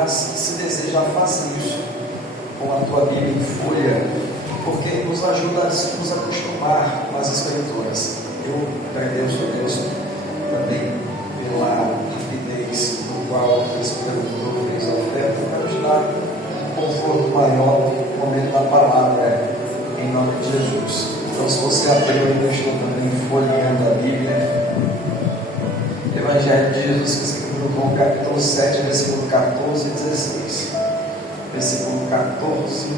mas se desejar, faça isso com a tua Bíblia em folha, porque nos ajuda a nos acostumar com as Escrituras. Eu agradeço a Deus também pela rapidez no qual o Espírito fez a oferta para nos dar um conforto maior no momento da palavra, em nome de Jesus. Então, se você abriu, eu estou também folheando a Bíblia. Evangelho de Jesus, que escreveu no capítulo 7, versículo 14 e 16. Versículo 14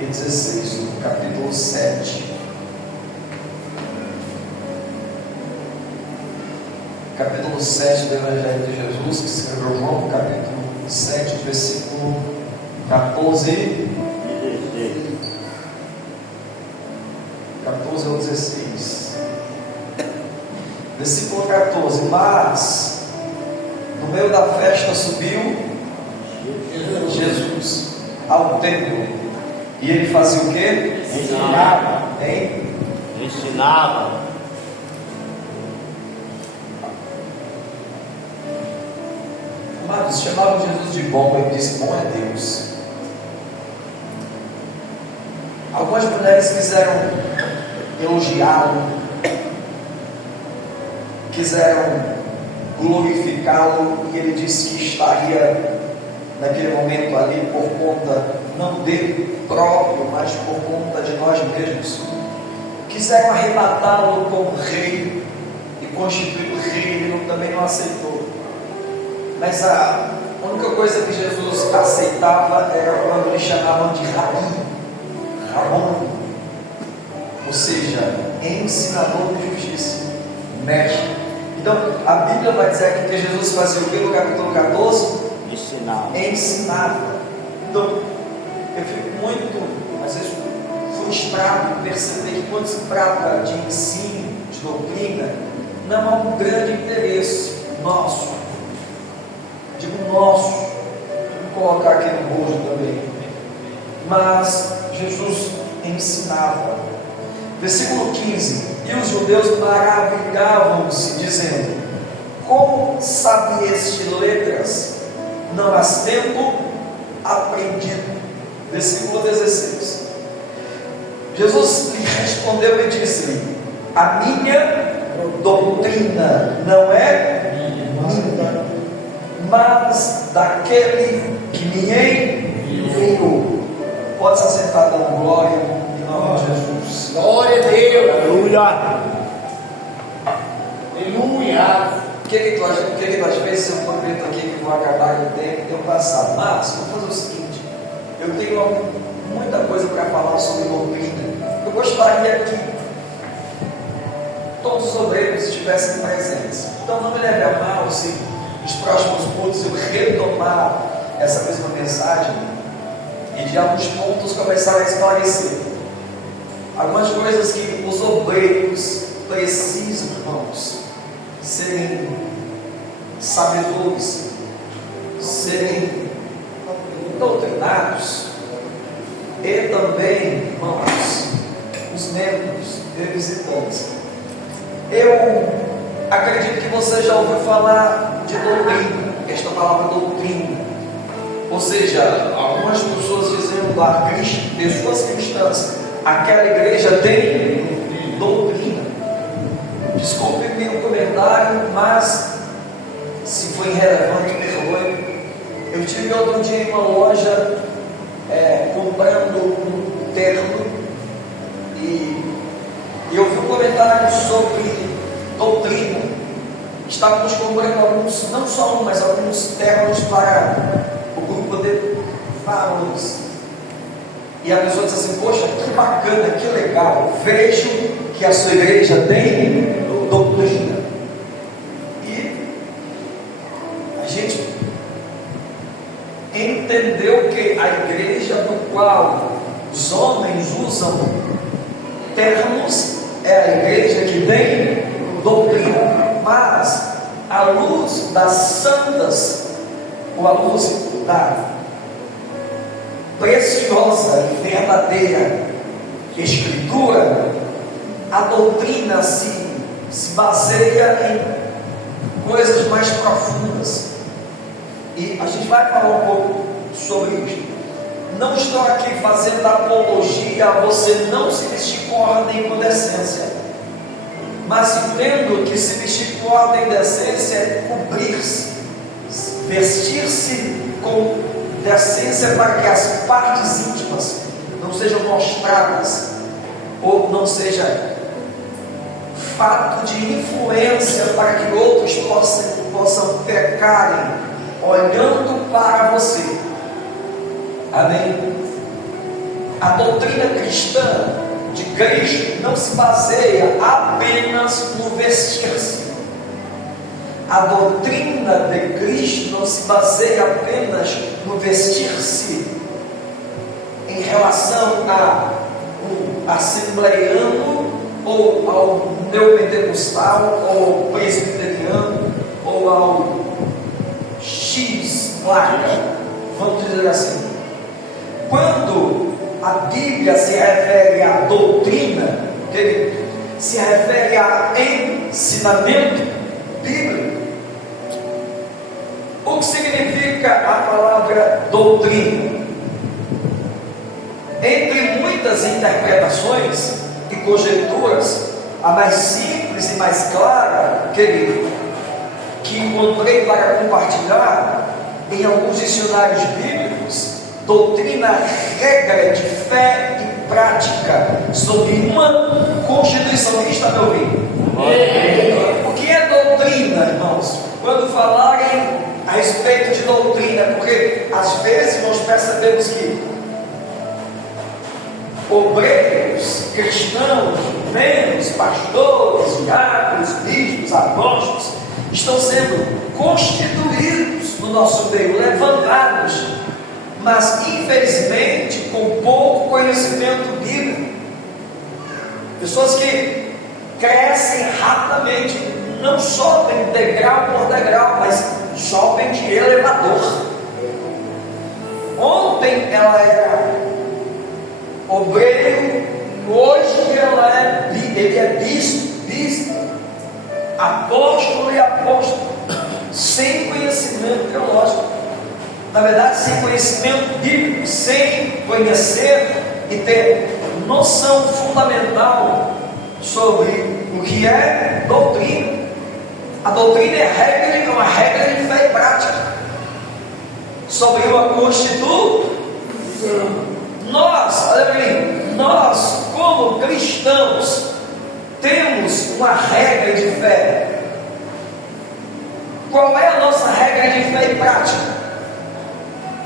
e 16, no capítulo 7. Capítulo 7 do Evangelho de Jesus, que escreveu João, capítulo 7, versículo 14 ao 16. Versículo 14: Mas no meio da festa subiu Jesus ao templo, e ele fazia o quê? Ensinava. Hein? Ensinava. Amados, chamavam Jesus de bom, ele disse: bom é Deus. Algumas mulheres quiseram elogiá-lo, quiseram glorificá-lo, e ele disse que estaria naquele momento ali por conta não dele próprio, mas por conta de nós mesmos. Quiseram arrebatá-lo como rei e constituir o rei, ele também não aceitou. Mas a única coisa que Jesus aceitava era quando lhe chamavam de Rabi, Ramon, ou seja, ensinador de justiça, mestre. Então, a Bíblia vai dizer aqui que Jesus fazia o que no capítulo 14? Ensinava. Então, eu fico muito, às vezes, frustrado em perceber que quando se trata de ensino, de doutrina, não há um grande interesse nosso. Digo nosso, vou colocar aqui no rosto também. Mas Jesus ensinava. Versículo 15: E os judeus maravilhavam-se, dizendo: como sabe este letras, não as tendo aprendido? Versículo 16: Jesus lhe respondeu e disse-lhe: a minha doutrina não é minha, mas daquele que me enviou. Pode se assentar dando glória em nome de Jesus. Glória a Deus. Aleluia. Aleluia. O que tu acha? Querido, às vezes eu prometo aqui que vou acabar o tempo passado, mas vou fazer o seguinte: eu tenho muita coisa para falar sobre doutrina. Eu gostaria que todos os obreiros estivessem presentes. Então não me leve a mal se nos próximos cultos eu retomar essa mesma mensagem e de alguns pontos começar a esclarecer algumas coisas que os obreiros precisam, irmãos, serem sabedores, serem doutrinados, e também, irmãos, os membros e visitantes. Eu acredito que você já ouviu falar de doutrina, esta palavra doutrina, ou seja, algumas pessoas dizendo pessoas cristãs, aquela igreja tem doutrina. Desculpe meu comentário, mas se foi irrelevante, perdoe. Eu tive outro dia em uma loja comprando um terno e eu vi um comentário sobre doutrina. Estávamos comprando alguns, não só um, mas alguns ternos para o grupo de varões. E a pessoa disse assim: poxa, que bacana, que legal, vejo que a sua igreja tem doutrina. E a gente entendeu que a igreja no qual os homens usam termos é a igreja que tem doutrina, mas à luz das santas, ou à luz da preciosa e verdadeira Escritura, a doutrina se baseia em coisas mais profundas. E a gente vai falar um pouco sobre isso. Não estou aqui fazendo apologia a você não se vestir com ordem e com decência, mas entendo que se vestir com ordem e decência é cobrir-se, vestir-se com decência para que as partes íntimas não sejam mostradas, ou não seja fato de influência para que outros possam pecarem olhando para você. Amém? A doutrina cristã de Cristo não se baseia apenas no vestir-se. A doutrina de Cristo não se baseia apenas no vestir-se em relação a um assembleiano, ou ao neopentecostal, ou ao presbiteriano, ou ao X larga, vamos dizer assim. Quando a Bíblia se refere à doutrina, se refere a ensinamento bíblico, o que significa a palavra doutrina? Entre muitas interpretações e conjecturas, a mais simples e mais clara, querido, que encontrei para compartilhar em alguns dicionários bíblicos, doutrina, regra de fé e prática sobre uma constituição. Quem está me ouvindo? O que é doutrina, irmãos? Quando falarem a respeito de doutrina, porque às vezes nós percebemos que obreiros, cristãos, membros, pastores, diáconos, bispos, apóstolos estão sendo constituídos no nosso meio, levantados, mas infelizmente com pouco conhecimento bíblico. Pessoas que crescem rapidamente, não sobem degrau por degrau, mas sobem de elevador. Ontem ela era obreiro, hoje ele é bispo, apóstolo e apóstolo, sem conhecimento teológico. Na verdade, sem conhecimento bíblico, sem conhecer e ter noção fundamental sobre o que é doutrina. A doutrina é uma regra de fé e prática sobre uma constituição. Olha para mim, nós como cristãos temos uma regra de fé. Qual é a nossa regra de fé e prática?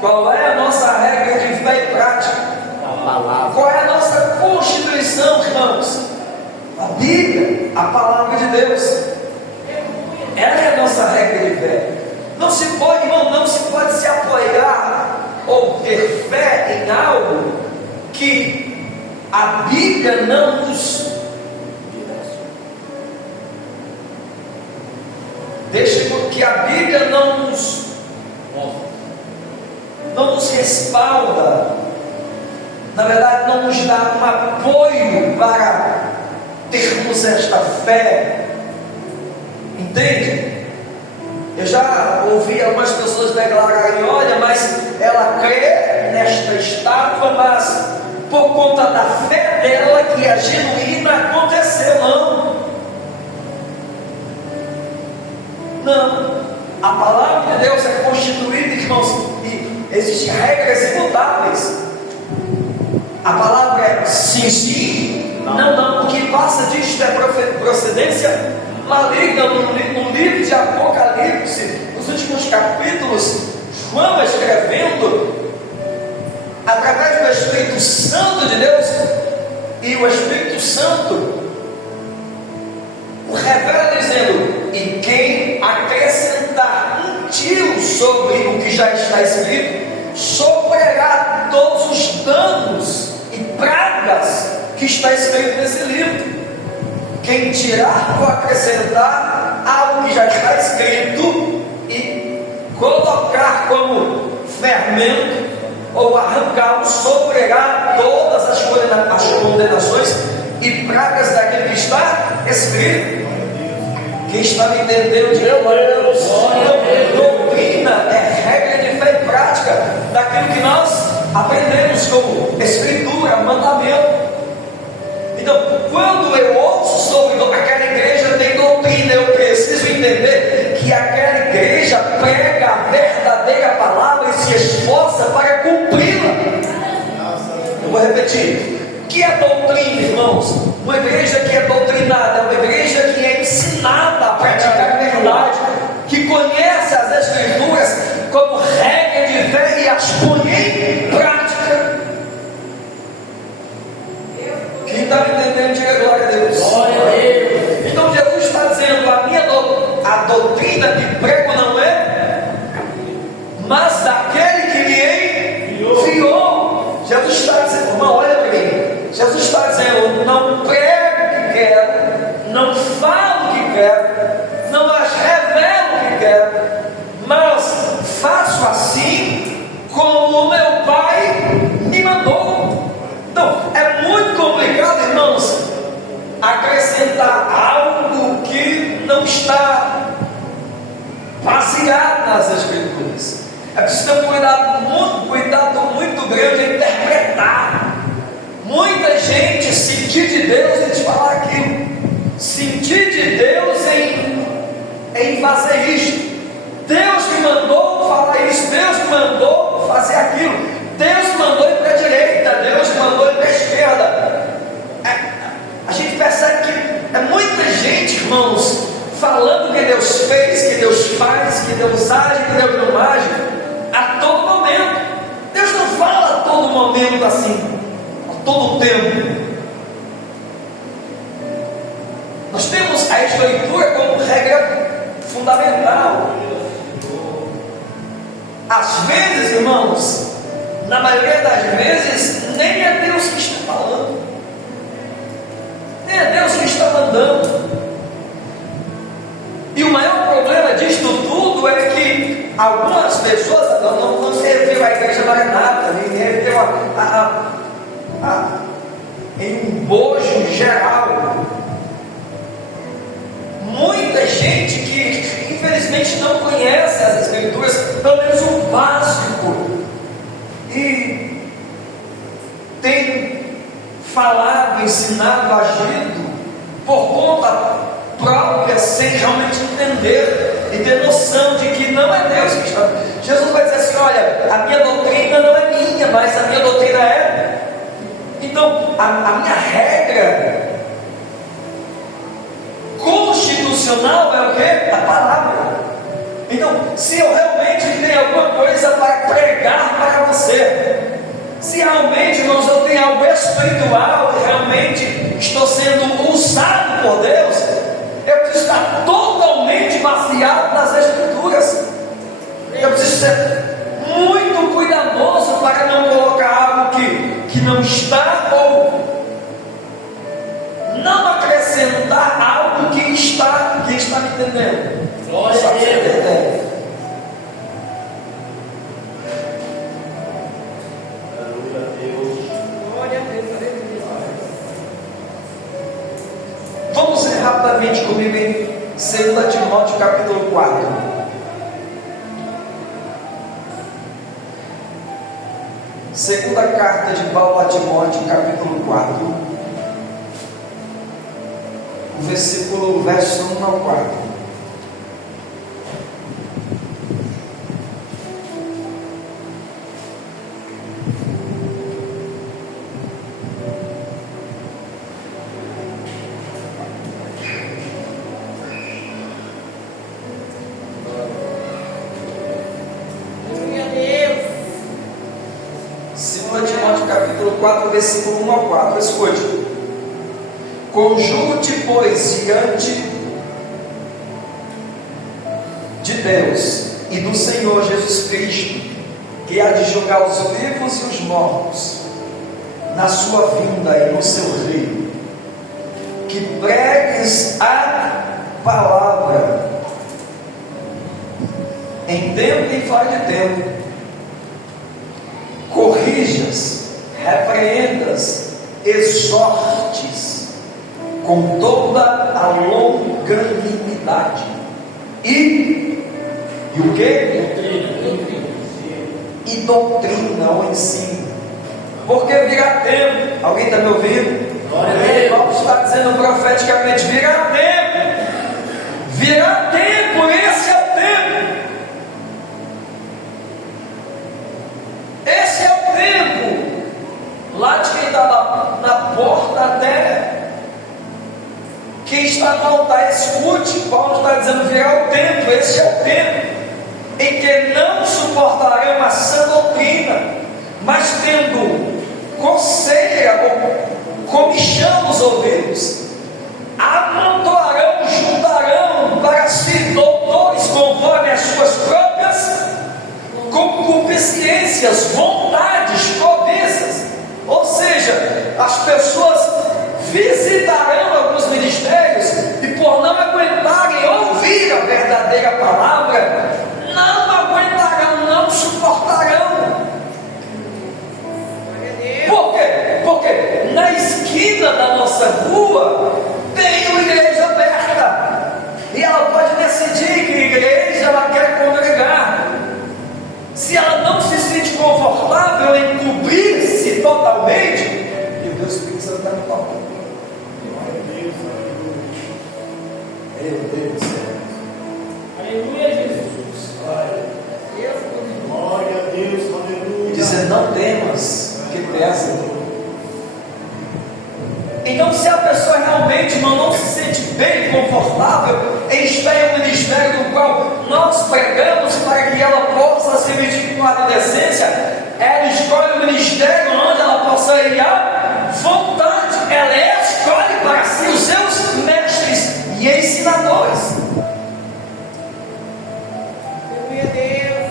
Qual é a nossa regra de fé e prática? A palavra. Qual é a nossa constituição, irmãos? A Bíblia, a palavra de Deus. Ela é a nossa regra de fé. Não se pode, irmão, não se pode se apoiar ou ter fé em algo que a Bíblia não nos deixa, que a Bíblia não nos respalda, na verdade não nos dá um apoio para termos esta fé. Entende? Eu já ouvi algumas pessoas declararem: olha, mas ela crê nesta estátua, mas por conta da fé dela, que é genuína, aconteceu. Não. A palavra de Deus é constituída, irmãos, e existem regras imutáveis. A palavra é sim, sim, não. O que passa disto é procedência maligna. No livro de Apocalipse, nos últimos capítulos, João escrevendo através do Espírito Santo de Deus, e o Espírito Santo o revela dizendo: e quem acrescentar um tio sobre o que já está escrito, sofrerá todos os danos e pragas que está escrito nesse livro. Quem tirar ou acrescentar algo que já está escrito e colocar como fermento ou arrancá-lo, sofrerá todas as condenações e pragas daquele que está escrito. Quem está me entendendo, de Deus, doutrina é regra temos como escritura, mandamento. Então, quando eu ouço sobre aquela igreja tem doutrina, eu preciso entender que aquela igreja prega a verdadeira palavra e se esforça para cumpri-la. Eu vou repetir. O que é doutrina, irmãos? Uma igreja que é doutrinada, uma igreja que é ensinada a praticar a verdade, que conhece as escrituras como regra de fé e as põe em prática. Quem está me entendendo, diga glória a Deus. Glória a Deus. Então Jesus está dizendo: a doutrina que prego não é, mas daquele que me enviou. Jesus está dizendo, irmão, olha para mim. Jesus está dizendo: não prego o que quero, não falo o que quero, não as revelo o que quero, mas faço assim como o meu Pai me mandou. Então, é muito complicado, irmãos, acrescentar algo que não está baseado nas Escrituras. É preciso ter um cuidado muito grande em interpretar. Muita gente sentir de Deus em te falar aquilo, sentir de Deus em fazer isto. Deus me mandou falar isso, Deus me mandou fazer aquilo, Deus me mandou ir para a direita, Deus me mandou ir para a esquerda. A gente percebe que é muita gente, irmãos, falando que Deus fez, que Deus faz, que Deus age, que Deus não age, a todo momento. Deus não fala a todo momento assim, a todo tempo. Nós temos a Escritura como regra fundamental. Às vezes, irmãos, na maioria das vezes, nem é Deus que está falando, nem é Deus que está mandando. E o maior problema disto tudo é que algumas pessoas não se referiu à igreja Maranata, nem se referiu em um bojo geral. Muita gente que infelizmente não conhece as Escrituras, pelo menos o básico, e tem falado, ensinado, agido por conta própria, sem realmente entender e ter noção de que não é Deus que está. Jesus vai dizer assim: olha, a minha doutrina não é minha, mas a minha doutrina é. Então, a minha regra constitucional é o quê? A palavra. Então, se eu realmente tenho alguma coisa para pregar para você, se realmente, irmãos, eu tenho algo espiritual e realmente estou sendo usado por Deus, eu preciso estar totalmente baseado nas Escrituras. Eu preciso ser muito cuidadoso para não colocar algo que não está, ou não acrescentar algo que está. Quem está me entendendo? Glória a Deus. Vamos ler rapidamente comigo em 2 Timóteo capítulo 4. Segunda carta de Paulo a Timóteo capítulo 4, o verso 1 ao 4. Versículo 1 ao 4, escute: conjuro-te, pois, diante de Deus e do Senhor Jesus Cristo, que há de julgar os vivos e os mortos na sua vinda e no seu reino, que pregues a palavra em tempo e fora de tempo, corrijas, repreendas, exortes com toda a longanimidade e o que? E doutrina ou ensino. porque virá tempo. Alguém está me ouvindo? Paulo está dizendo profeticamente: virá tempo, virá tempo, esse é o tempo. Esse é o tempo. Lá de quem está na porta até quem está no altar, escute. Paulo está dizendo: virá o tempo, esse é o tempo, em que não suportarão a sã doutrina, mas tendo coceira ou comichão os ouvidos, amontoarão, juntarão para si doutores conforme as suas próprias concupiscências, vontades, cobiças. Ou seja, as pessoas visitarão alguns ministérios e, por não aguentarem ouvir a verdadeira palavra, não aguentarão, não suportarão. Por quê? Porque na esquina da nossa rua tem uma igreja aberta e ela pode decidir que igreja ela quer congregar. Se ela não se sente confortável em cobrir-se totalmente, meu Deus, o Espírito Santo está no palco. Meu Deus do céu. Aleluia, Jesus. Glória a Deus, aleluia. Dizer: não temas, que pesa. Então, se a pessoa realmente não se sente bem, confortável em estar em um ministério no qual nós pregamos para que ela possa se vestir com a decência, ela escolhe o ministério onde ela possa ir à vontade. Ela escolhe para si os seus mestres e ensinadores. Meu Deus.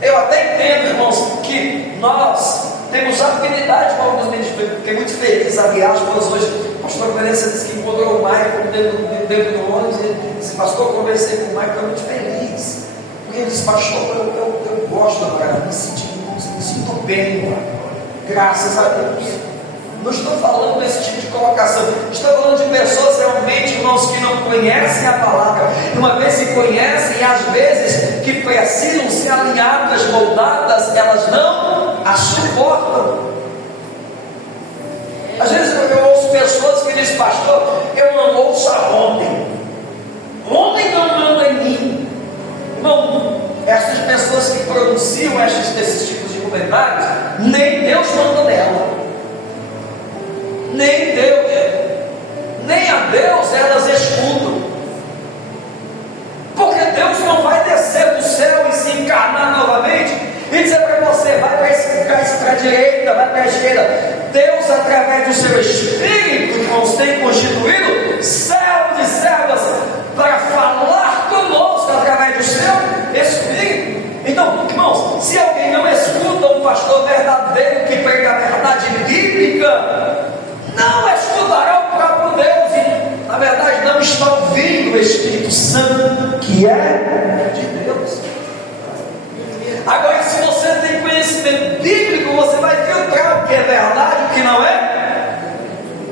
Eu até entendo, irmãos, que nós temos afinidade com alguns ministérios. Fiquei muito feliz, aliás, hoje o pastor Vanessa disse que encontrou o Maicon dentro do ônibus e ele disse: pastor, eu conversei com o Maicon, estou muito feliz, porque ele disse: pastor, eu gosto da Maranhão, me sinto bem, mano. Graças a Deus. Não estou falando desse tipo de colocação, estou falando de pessoas realmente, irmãos, que não conhecem a palavra, e uma vez que conhecem, às vezes que precisam ser alinhadas, moldadas, elas não a suportam. Às vezes eu ouço pessoas que dizem: pastor, eu não ouço a homem não manda em mim. Irmão, essas pessoas que pronunciam esses tipos de comentários, nem Deus manda nela. Nem Deus, nem a Deus elas escutam, porque Deus não vai descer do céu e se encarnar novamente e dizer para você: vai para a direita, vai para a esquerda. Deus, através do seu Espírito, irmãos, tem constituído servos e servas para falar conosco através do seu Espírito. Então, irmãos, se alguém não escuta um pastor verdadeiro que prega a verdade bíblica, não escutará o próprio Deus e, na verdade, não está ouvindo o Espírito Santo, que é de Deus. Agora, se você tem conhecimento bíblico, você vai filtrar o que é verdade e o que não é.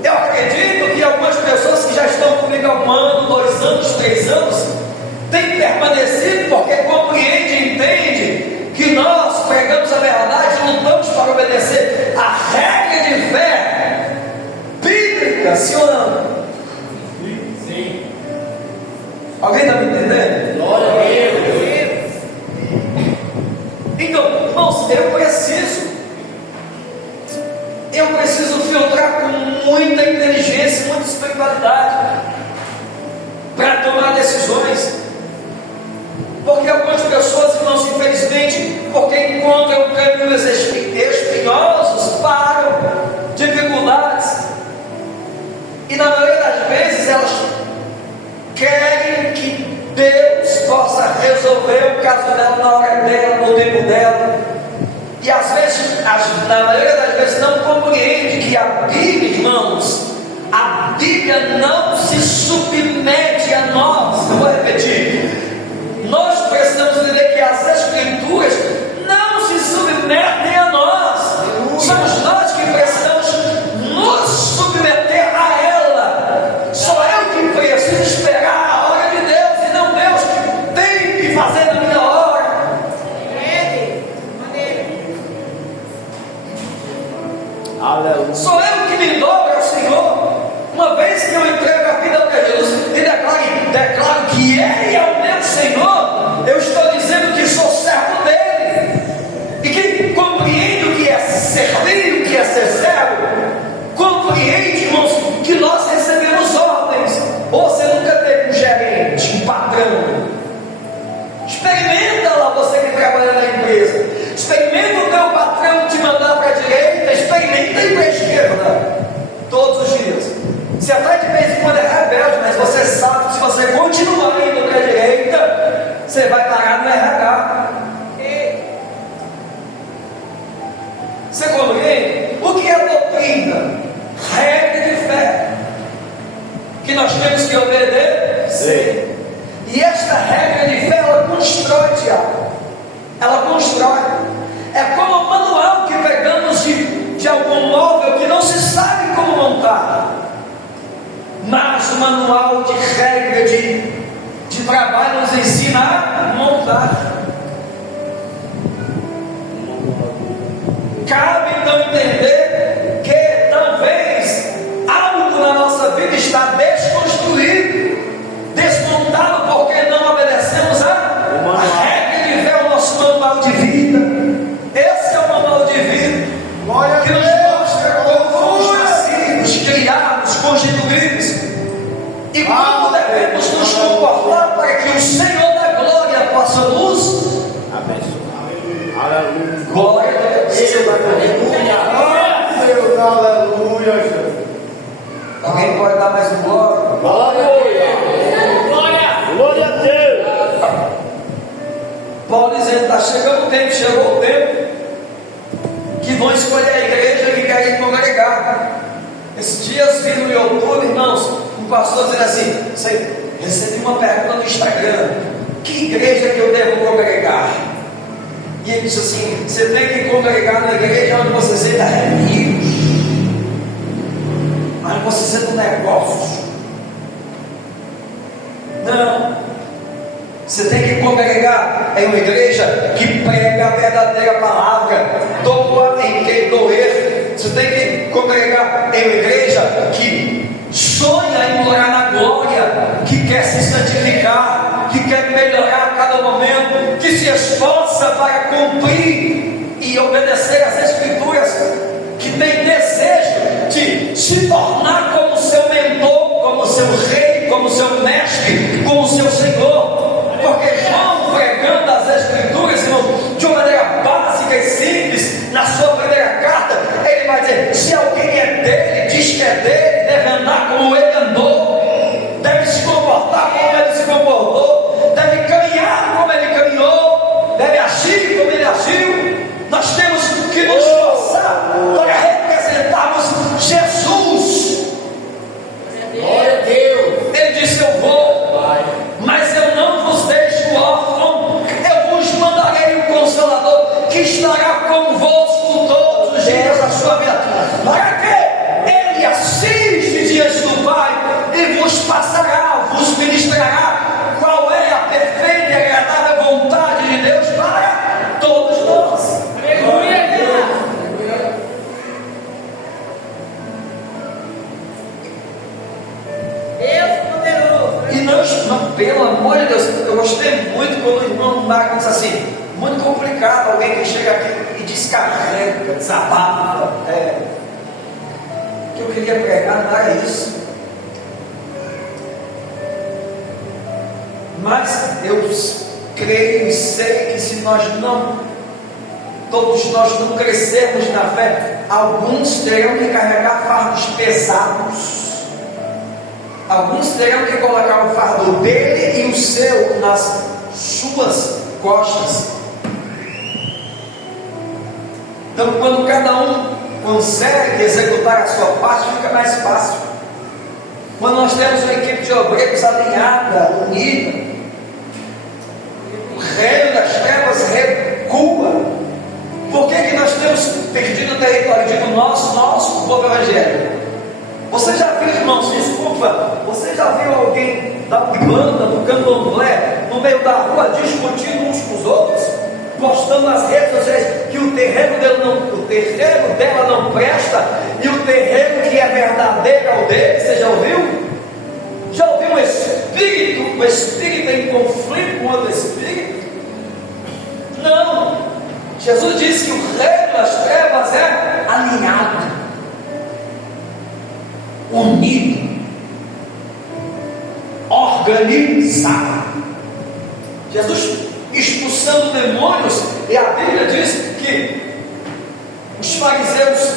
Eu acredito que algumas pessoas que já estão comigo há 1 ano, 2 anos, 3 anos, têm permanecido porque compreende e entende que nós pregamos a verdade e lutamos para obedecer a regra de fé bíblica, sim ou não? Sim. Alguém está me entendendo? Glória a Deus. Então, irmãos, eu preciso filtrar com muita inteligência, muita espiritualidade para tomar decisões. Porque algumas pessoas, irmãos, infelizmente, porque encontram caminhos espinhosos, param, dificuldades, e na maioria das vezes elas querem que Deus possa resolver o caso dela na hora dela, no tempo dela, e às vezes, na maioria das vezes, não compreende que a Bíblia, irmãos, a Bíblia não se submete a nós. Eu vou repetir: nós precisamos entender que as Escrituras não se submetem a nós. Somos nós que precisamos nos submeter a ela. Sou eu que preciso esperar a hora de Deus e não Deus que tem que fazer na minha hora. entender que talvez algo na nossa vida está desconstruído, desmontado, porque não obedecemos a regra de ver o nosso manual de vida. Esse é o manual de vida que nos mostra como fomos nascidos, criados, constituídos e como devemos nos comportar para que o Senhor da glória possa nos Aleluia. glória a Deus. Deus, aleluia, Jesus. Alguém pode dar mais um glória? Glória a Deus. Paulo dizendo: está chegando o tempo, chegou o tempo que vão escolher a igreja que querem congregar. Esses dias vi no YouTube, irmãos, um pastor dizendo assim: recebi uma pergunta no Instagram, que igreja que eu devo congregar? E ele disse assim: você tem que congregar na igreja onde você senta rios, onde você senta um negócio. Não, você tem que congregar em uma igreja que prega a verdadeira palavra, doa em quem doer. Você tem que congregar em uma igreja que sonha em morar na glória, que quer se santificar, que quer melhorar a cada momento, que se esforça para cumprir e obedecer às Escrituras, que tem desejo de se tornar como seu mentor, como seu rei, como seu mestre, como seu Senhor. Porque João, pregando as Escrituras, irmão, de uma maneira básica e simples, na sua primeira carta, ele vai dizer: se alguém é dele, diz que é dele, deve andar como ele andou, deve se comportar como ele se comportou, deve caminhar como ele caminhou, deve agir como ele agiu. Nós temos que nos esforçar para representarmos Jesus. Glória a Deus. Ele disse: eu vou, mas eu não vos deixo órfão, eu vos mandarei o Consolador, que estará convosco todos os dias da sua vida, para que ele assiste diante do Pai e vos passará, vos ministrará qual é a perfeita e agradável vontade de Deus para todos nós. Aleluia. Deus poderoso. E não, pelo amor de Deus, eu gostei muito quando o irmão Marco disse assim: muito complicado alguém que chega aqui e descarrega, desabafa. O que eu queria pregar não era isso. Mas eu creio e sei que se todos nós não crescermos na fé, alguns terão que carregar fardos pesados. Alguns terão que colocar o fardo dele e o seu nas suas costas. Então, quando cada um consegue executar a sua parte, fica mais fácil. Quando nós temos uma equipe de obreiros alinhada, unida, o reino das trevas recua. Por que nós temos perdido o território? Digo nosso povo evangélico. Você já viu, irmãos, desculpa, você já viu alguém da banda, do candomblé, no meio da rua, discutindo uns com os outros, postando nas redes sociais que o terreno dela não presta, e o terreno que é verdadeiro é o dele? Você já ouviu? Já ouviu um espírito em conflito com outro espírito? Não. Jesus disse que o reino das trevas é alinhado, unido, organizado. Jesus expulsando demônios, e a Bíblia diz que os fariseus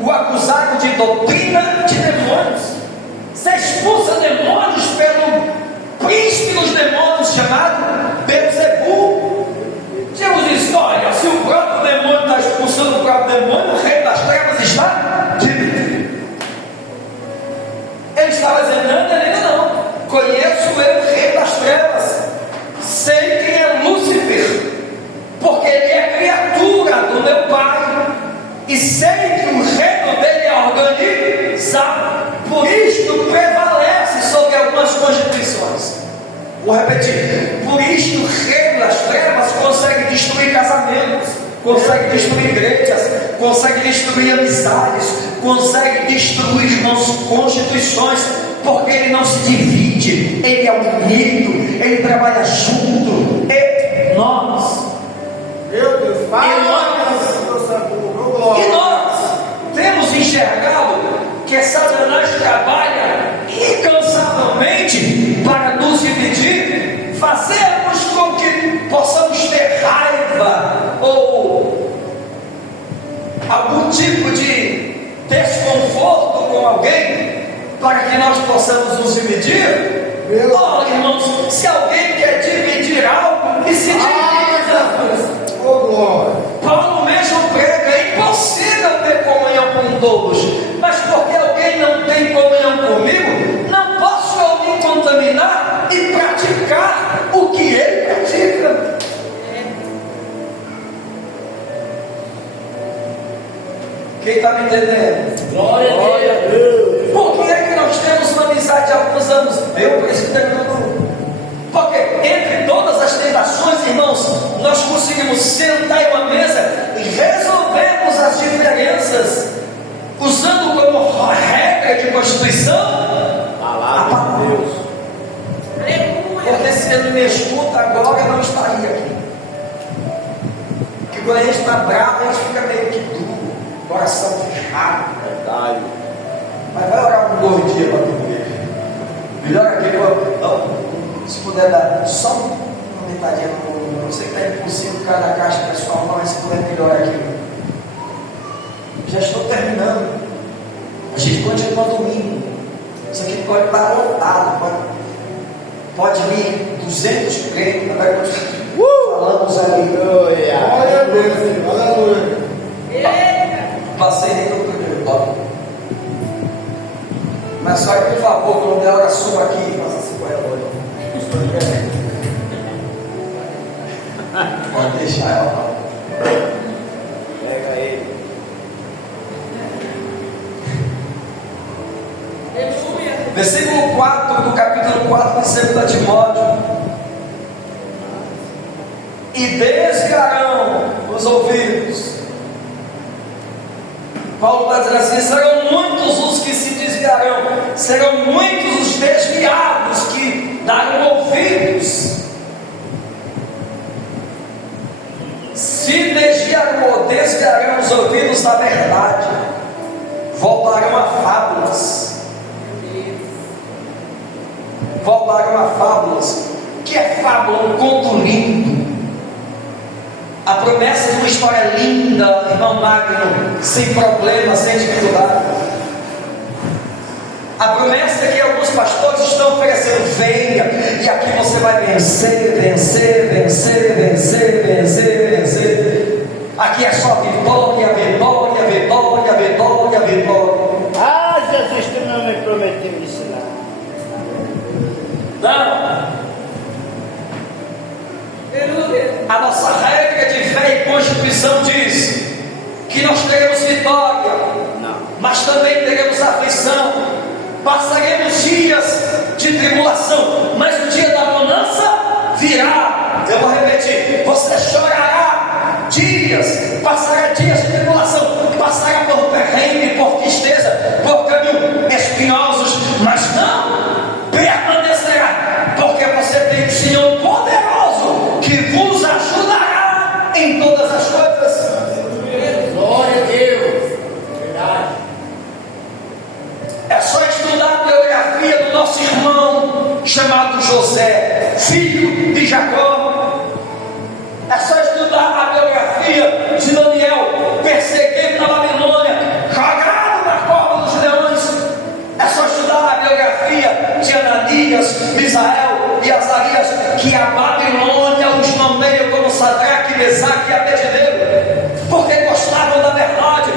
o acusaram de doutrina de demônios. Você expulsa demônios pelo príncipe dos demônios chamado Beelzebul. Jesus diz: olha, se o próprio demônio está expulsando o próprio demônio, o reino das trevas está dividido. Ele estava dizendo: não, conheço eu o rei das trevas, sei quem é Lúcifer, porque ele é criatura do meu Pai, e sei que o reino dele é organizado, por isto prevalece sobre algumas constituições. Vou repetir: por isto o reino das trevas consegue destruir casamentos, consegue destruir igrejas, consegue destruir amizades, consegue destruir, irmãos, constituições, porque ele não se divide, ele é unido, ele trabalha junto. E nós, Meu Deus, e nós temos enxergado que Satanás trabalha incansavelmente para nos dividir, fazermos com que possamos ter raiva ou algum tipo de desconforto com alguém, para que nós possamos nos dividir. Olha, irmãos, se alguém quer dividir algo, que se divida. Paulo mesmo prega: é impossível ter comunhão com todos, mas porque alguém não tem comunhão comigo, não posso eu me contaminar e praticar o que ele pratica. Quem está me entendendo? Glória a Deus. Por que é que nós temos uma amizade de alguns anos? Eu, presidente do... Porque entre todas as tentações, irmãos, nós conseguimos sentar em uma mesa e resolvermos as diferenças, usando como regra de constituição Palavra de Deus. Aleluia. porque se ele me escuta agora, eu não estaria aqui. Porque quando a gente está bravo, a gente fica meio que duro, coração fechado. Verdade. Mas vai orar um novo dia para tu ver. Melhor aqui, se puder dar só uma metadinha para você que está impulsivo cada caixa pessoal, mas se puder melhor aqui. Já estou terminando. A gente continua domingo. Isso aqui pode estar lotado, pode vir 200 crentes, falamos ali. Glória a Deus. Aleluia. Eita. Passei nem no primeiro bloco. Mas só que, por favor, quando der hora sua aqui, faça assim com ela. Pode deixar ela. Pega ele. Aleluia. Versículo 4 do capítulo 4 de 2 Timóteo: e desviarão os ouvidos. Paulo está dizendo assim: serão muitos os que se desviarão, serão muitos os desviados que darão ouvidos. Se desviarão os ouvidos da verdade, voltarão a fábulas. Voltarão a fábulas. O que é fábula? Um conto lindo. A promessa de uma história linda, irmão Magno, sem problema, sem dificuldade. A promessa que alguns pastores estão oferecendo: venha, e aqui você vai vencer, vencer, vencer, vencer, vencer, vencer. Aqui é só vitória, vitória, vitória, vitória, vitória. Ah, Jesus, tu não me prometeu isso, não. Não. Aleluia. A nossa regra de fé e constituição diz que nós teremos vitória, Não. mas também teremos aflição. Passaremos dias de tribulação, mas o dia da bonança virá. Eu vou repetir: você chorará dias, passará dias de tribulação, passará por perrengue, por tristeza, por caminhos espinhosos, mas não permanecerá, porque você tem um Senhor poderoso que vos ajudará em todas as coisas. Glória a Deus. Verdade. É só estudar a biografia do nosso irmão chamado José, filho de Jacó. É só estudar a biografia de Daniel, perseguido na Babilônia, jogado na cova dos leões. É só estudar a biografia de Ananias, Misael e Azarias, que a Babilônia os nomeia como Sadraque, Mesaque e Abednego, porque gostavam da verdade,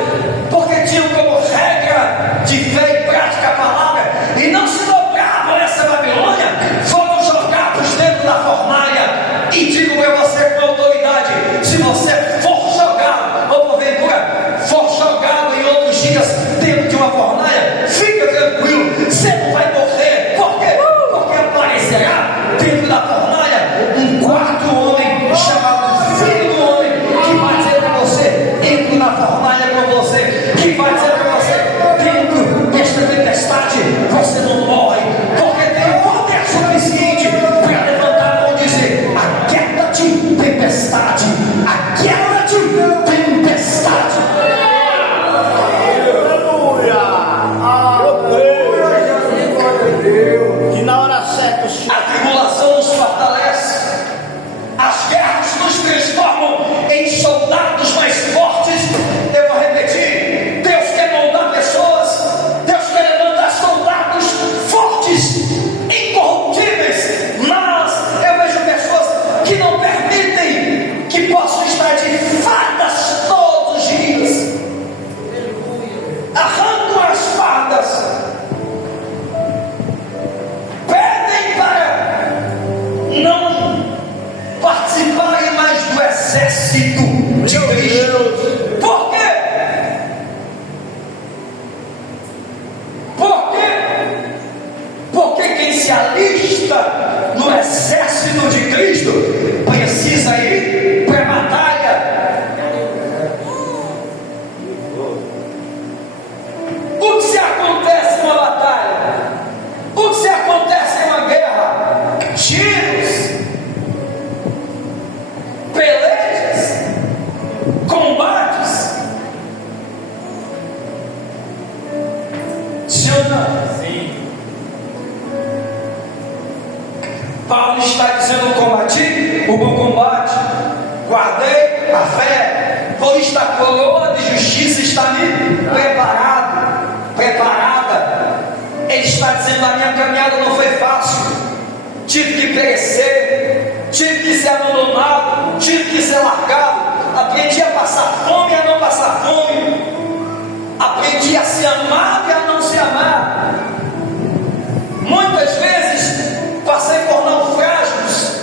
porque tinham como regra de fé e prática a palavra, e não se dobravam nessa Babilônia, foram jogados dentro da fornalha. E digo para você com autoridade: se você for jogado, ou porventura for jogado em outros dias dentro de uma fornalha, fica tranquilo, você não vai morrer. Por quê? Porque aparecerá dentro da fornalha um quarto homem chamado Filho do Homem, que vai dizer para a fé, por isto a coroa de justiça está me preparada. Ele está dizendo: a minha caminhada não foi fácil, tive que perecer, tive que ser abandonado, tive que ser largado, aprendi a passar fome e a não passar fome, aprendi a ser amado e a não se amar. Muitas vezes passei por naufrágios.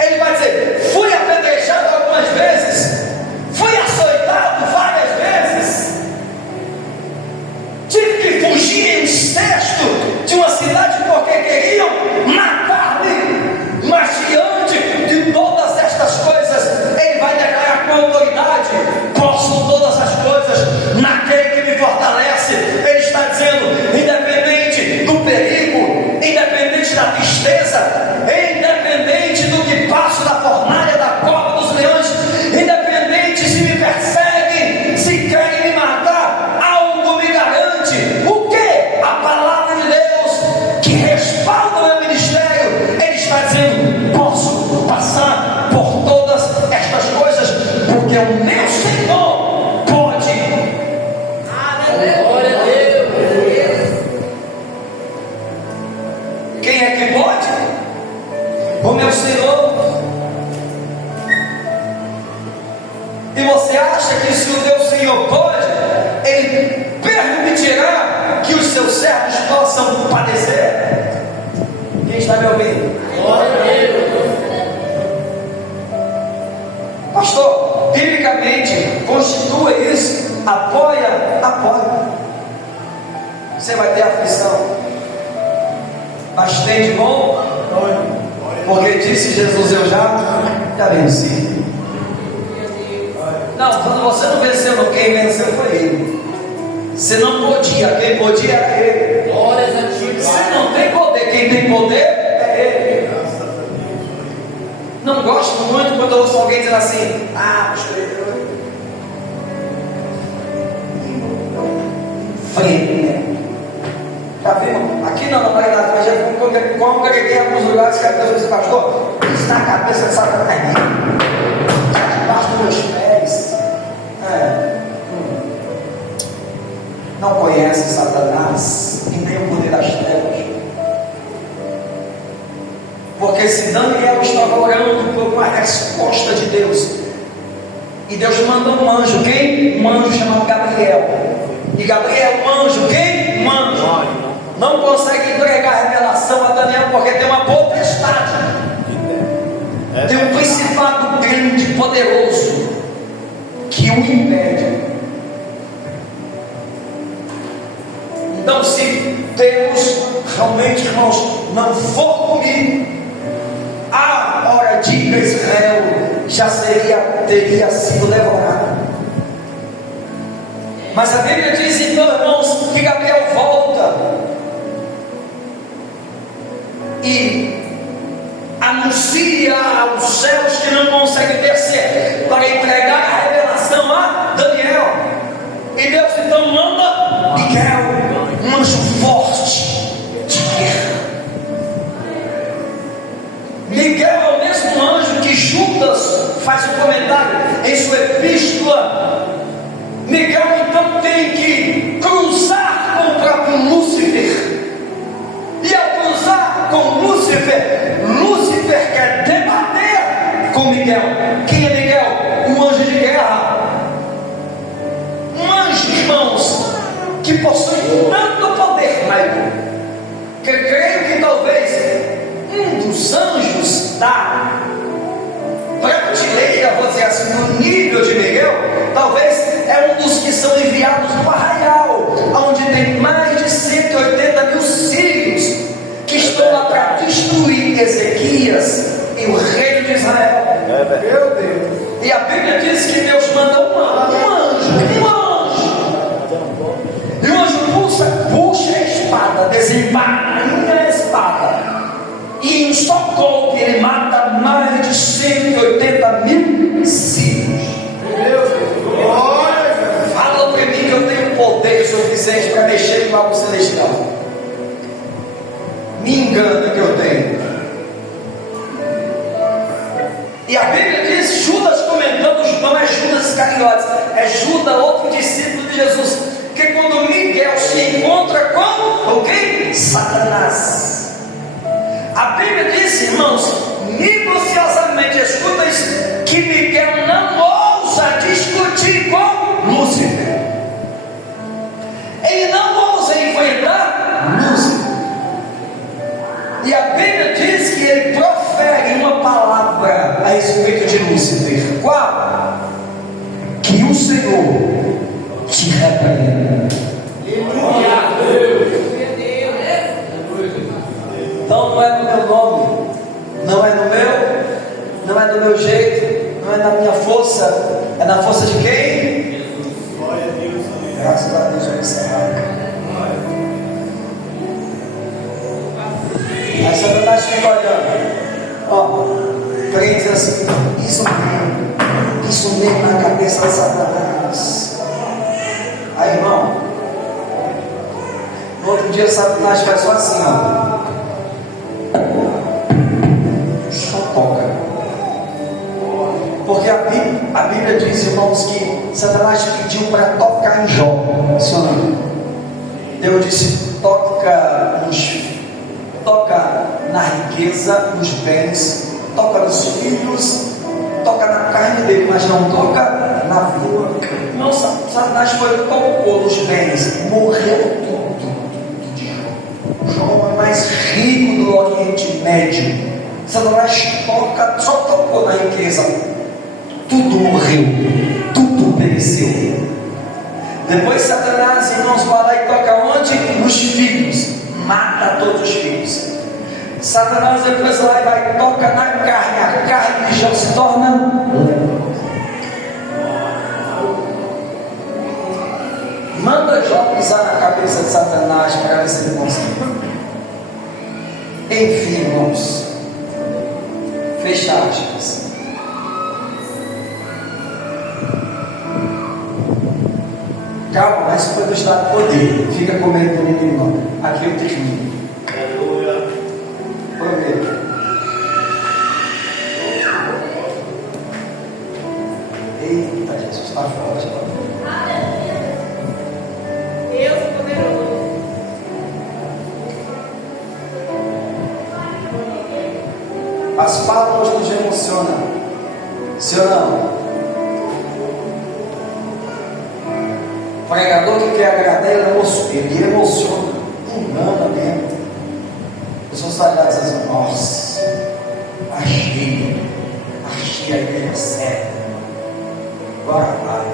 Ele vai dizer: fui apedrejado algumas vezes, fui açoitado várias vezes, tive que fugir em um cesto de uma cidade porque queriam matar-me. Mas diante de todas estas coisas, ele vai declarar com autoridade: posso todas as coisas naquele que me fortalece. Ele está dizendo: independente do perigo, independente da tristeza, independente do que passo na fornalha da cova dos leões, independente se me perseguem, se querem me matar, algo me garante. O que? A palavra de Deus que respalda o meu ministério. Ele está dizendo: posso passar por todas estas coisas, porque o meu Senhor pode. Glória a Deus. Quem é que pode? O meu Senhor. E você acha que se o teu Senhor pode, Ele permitirá que os seus servos possam padecer? Quem está me ouvindo? Glória a Deus. Pastor, biblicamente constitua isso, apoia. Você vai ter aflição, mas tem de bom, porque disse Jesus: eu já venci. Não, quando você não venceu, não, quem venceu foi Ele. Você não podia, quem podia era Ele. Glórias a ti. Você não tem poder, quem tem poder é Ele. Não gosto muito quando eu ouço alguém dizendo assim: pastor, frente. Já viu? Aqui não, mas já congreguei em alguns lugares que a pessoa diz: pastor, isso na cabeça de Satanás, já debaixo dos meus pés. Não conhece Satanás e nem o poder das trevas. Porque se Daniel estava orando por uma resposta de Deus, e Deus mandou um anjo, quem? Um anjo chamado Gabriel. E Gabriel, um anjo, quem? Um anjo. Não consegue entregar a revelação a Daniel porque tem uma potestade, tem um principado grande, poderoso, que o impede. Então, se Deus realmente, irmãos, não for comigo, a hora de Israel já teria sido devorado. Mas a Bíblia diz então, irmãos, que Gabriel volta e anuncia aos céus que não conseguem descer para entregar a revelação a Daniel. E Deus então manda Miguel, um anjo forte de guerra. Miguel é o mesmo anjo que Judas faz um comentário em sua epístola. Miguel então tem que cruzar com o próprio Lúcifer. E ao cruzar com Lúcifer, Lúcifer quer debater com Miguel. Quem é Miguel? Um anjo de guerra. Um anjo, irmãos, que possui tanto poder, Michael, que creio que talvez um dos anjos da prateleira, vou dizer assim, no nível de Miguel, talvez é um dos que são enviados no arraial, onde tem mais de 180 mil sírios que estão lá para destruir Ezequias e o reino de Israel. Meu Deus. E a Bíblia diz que Deus manda um anjo. E o anjo puxa a espada, desembainha a espada, e em só golpe ele mata mais de 180 mil sírios. Meu Deus. Glória. Fala para mim que eu tenho poder suficiente para mexer com algo celestial. Me engana que eu tenho. E a Bíblia diz, Judas comentando, não é Iscariotes, é Judas, outro discípulo de Jesus. Porque quando Miguel se encontra com o quê? Satanás. A Bíblia diz, irmãos, minuciosamente, escuta isso, que Miguel não ousa discutir com Lúcifer. Ele não ousa enfrentar Lúcifer. E a Bíblia diz que ele profere uma palavra a respeito de Lúcifer. Qual? Que o Senhor te repreenda. Então não é no meu nome, não é no meu, não é do meu jeito, não é na minha força, é na força de quem? Glória a Deus. Graças a Deus, eu encerrar. Aí Satanás fica olhando, ó, crentes assim, isso mesmo na cabeça de Satanás. Aí, irmão, no outro dia Satanás faz só assim, ó, só toca. Porque a Bíblia diz, irmãos, que Satanás pediu para tocar em Jó. Sim ou não? Deus disse: toca na riqueza, nos bens, toca nos filhos, toca na carne dele, mas não toca na vida. Irmão, Satanás foi, tocou nos bens, morreu tudo. Jó é mais rico do Oriente Médio. Satanás só tocou na riqueza, tudo morreu, tudo pereceu. Depois Satanás, irmãos, vai lá e toca onde? Nos filhos, mata todos os filhos. Satanás depois lá e vai e toca na carne, a carne de Jó se torna manda Jó pisar na cabeça de Satanás para ver se ele consegue. Enfim, irmãos, fecha aspas. Calma, mas foi do estado de poder. Fica com medo do inimigo. Aqui eu termino. Aleluia. Prometo. Eita, Jesus está forte. Deus poderoso. As palavras nos emocionam. Sim ou não? O pregador que quer agradar, ele emociona, engana mesmo. As pessoas saem lá e dizem assim: nossa, achei a ideia certa. Agora vai.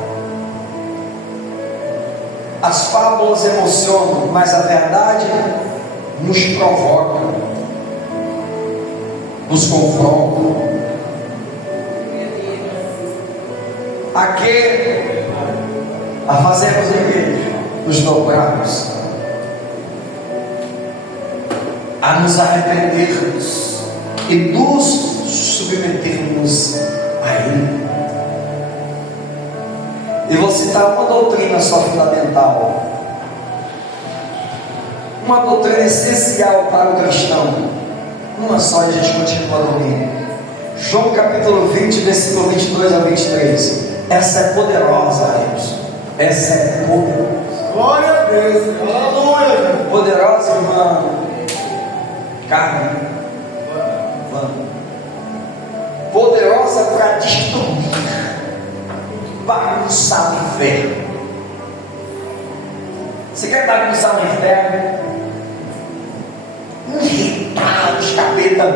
As fábulas emocionam, mas a verdade nos provoca, nos confronta. Aqui a fazermos em quê? Nos dobrarmos, a nos arrependermos e nos submetermos a Ele. E vou citar uma doutrina só fundamental, uma doutrina essencial para o cristão, uma só, e a gente continua dormindo. João capítulo 20, versículo 22 a 23. Essa é poderosa, irmãos. Essa é poderosa. Glória a Deus. Aleluia. Poderosa, irmã Carmen. Poderosa para destruir, bagunçar o inferno. Você quer bagunçar o inferno? Irritar os capetas,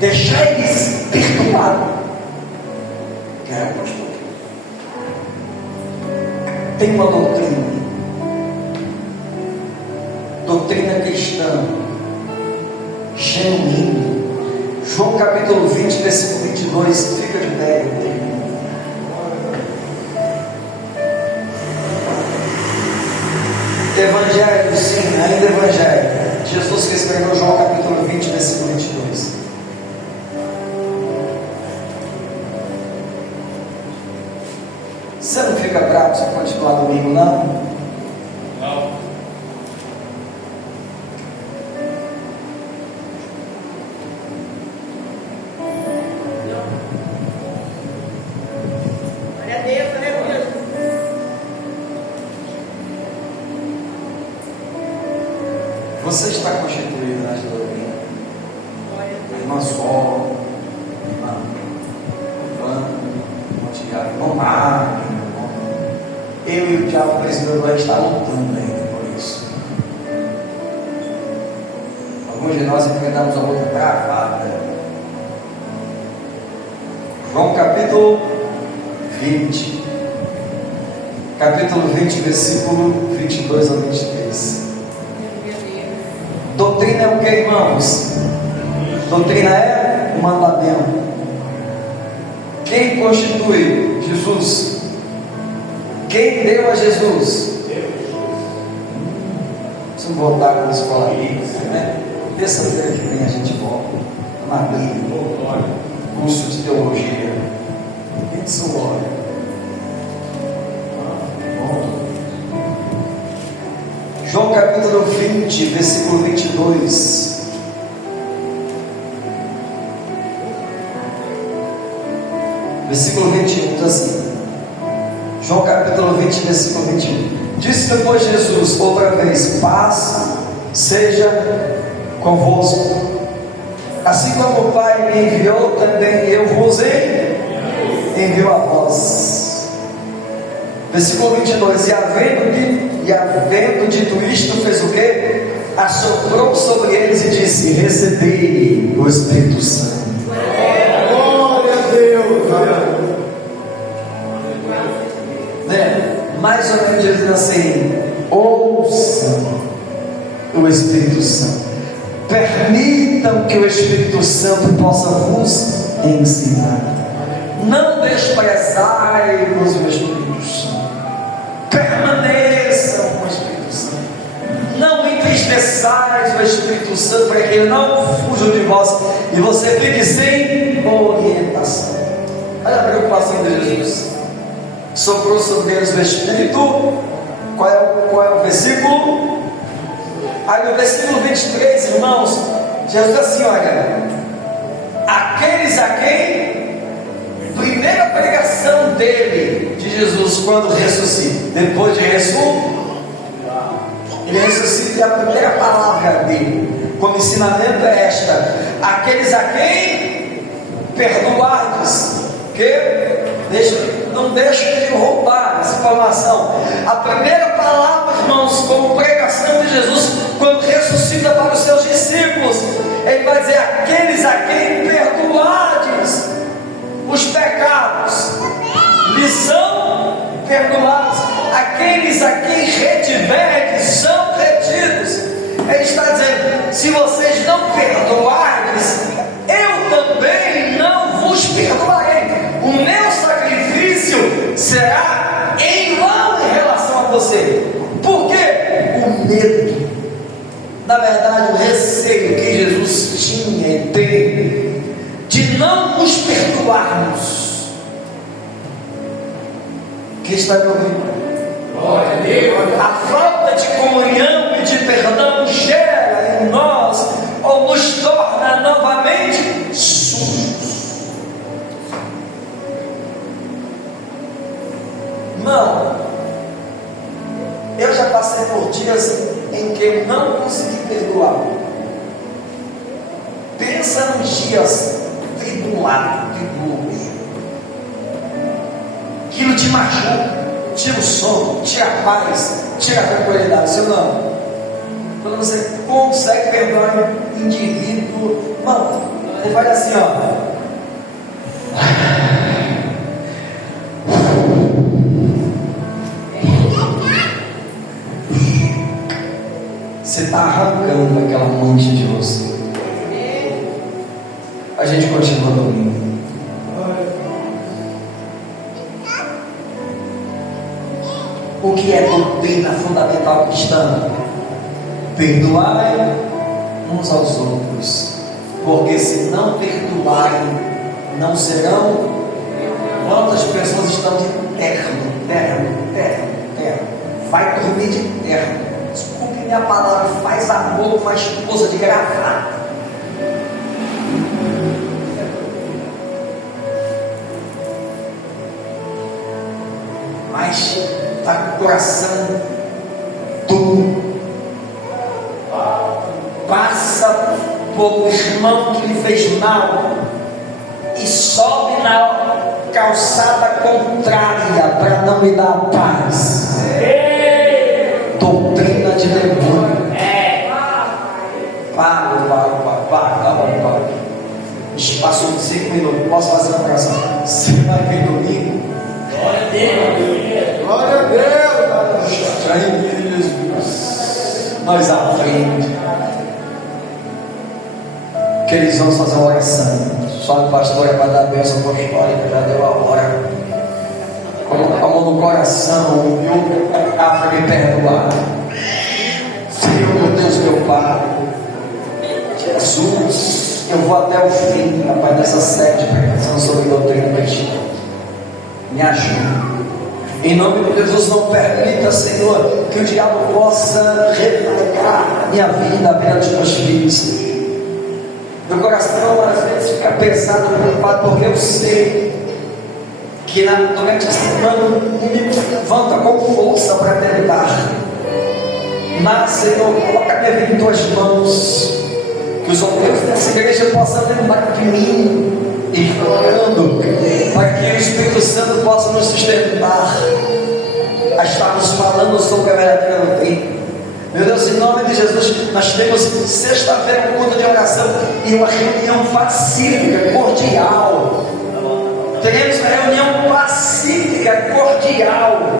deixar eles perturbados. Quero, pastor. Tem uma doutrina cristã genuína. João capítulo 20, versículo 22. Fica de pé, eu tenho. Evangelho, sim, ainda Evangelho. Jesus que escreveu João capítulo 20, versículo 22. Você não fica bravo se continuar domingo, não? Não. Você está constituído nas doutrinas. Irmã Sol, irmã Ivana, irmão Tiago, irmão Marco, eu e o diabo presidente vai estar lutando ainda por isso. Alguns de nós enfrentamos a luta travada. João capítulo 20. Capítulo 20, versículo 22 a 23. Doutrina é o que, irmãos? Doutrina é o mandamento. Quem constitui? Jesus. Quem deu a Jesus? Vamos voltar com a escola bíblica, né? Terça-feira que vem a gente volta. Na Bíblia, curso de teologia. Isso, olha. João capítulo 20, versículo 22. Versículo 21 diz assim. João capítulo 20, versículo 21. Disse depois Jesus outra vez: paz seja convosco. Assim como o Pai me enviou, também eu vos envio a vós. Versículo 22. E havendo dito isto, fez o quê? Assoprou sobre eles e disse: recebei o Espírito Santo. Glória a Deus. Mais ou menos dizendo assim: ouçam o Espírito Santo, permitam que o Espírito Santo possa vos ensinar. Não desprezai-vos o Espírito Santo, permaneçam com o Espírito Santo, não entristeçais o Espírito Santo, para que ele não fuja de vós e você fique sem orientação. Olha a preocupação de Jesus. Soprou sobre eles o Espírito. Qual é o versículo? Aí no versículo 23, irmãos, Jesus diz assim: olha, aqueles a quem, primeira pregação dele, de Jesus, quando ressuscita, depois de ressuscitar, ele ressuscita e a primeira palavra dele, como ensinamento é esta: aqueles a quem perdoardes, não deixe ele roubar essa informação. A primeira palavra, irmãos, como pregação de Jesus, quando ressuscita para os seus discípulos, ele vai dizer: aqueles a quem perdoardes os pecados, lhes são perdoados. Aqueles a quem retiverdes são retidos. Ele está dizendo: se vocês não perdoardes, eu também não vos perdoarei. O meu sacrifício será em vão em relação a você. Por quê? O medo, na verdade o receio que Jesus tinha e tem de não nos perdoarmos. Quem está me ouvindo? Glória a Deus. A falta de comunhão e de perdão gera em nós, ou nos torna novamente sujos. Irmão, eu já passei por dias em que eu não consegui perdoar. Pensa nos dias tribulados, tribulosos. Aquilo te machuca, tira o sono, tira a paz, tira a tranquilidade, seu não. Quando você consegue perdoar um indivíduo, irmão, ele faz assim, ó. Você está arrancando aquela mancha de você. A gente continua dormindo. O que é doutrina fundamental cristã? Perdoai uns aos outros, porque se não perdoarem, não serão. Quantas pessoas estão de terno? Vai dormir de terno. Desculpe minha palavra, faz amor com a esposa de gravata. Mas está com o coração duro. irmão que lhe fez mal e sobe na calçada contrária para não me dar paz. Doutrina de demônio. Para. Passou de 5 minutos. Posso fazer uma oração? Você vai vir domingo? Glória a Deus. Glória a Deus. Nós à frente. Que eles vão fazer uma oração. Só o pastor é para dar a bênção apostólica. Já deu a hora. Coloca a mão no coração e outra para me perdoar. Senhor, meu Deus, meu Pai, Jesus, eu vou até o fim, Pai, dessa série de pregação sobre doutrina cristã. Me ajude. Em nome de Jesus, não permita, Senhor, que o diabo possa replicar a minha vida, a vida dos meus filhos. Meu coração às vezes fica pesado, preocupado, porque eu sei que durante a semana o inimigo se levanta com força para tentar. Mas, Senhor, coloca a minha vida em tuas mãos, que os obreiros dessa igreja possam lembrar de mim, implorando, para que o Espírito Santo possa nos sustentar a estarmos falando sobre a verdadeira doutrina. Meu Deus, em nome de Jesus, nós temos sexta-feira um culto de oração e uma reunião pacífica, cordial. Teremos uma reunião pacífica, cordial.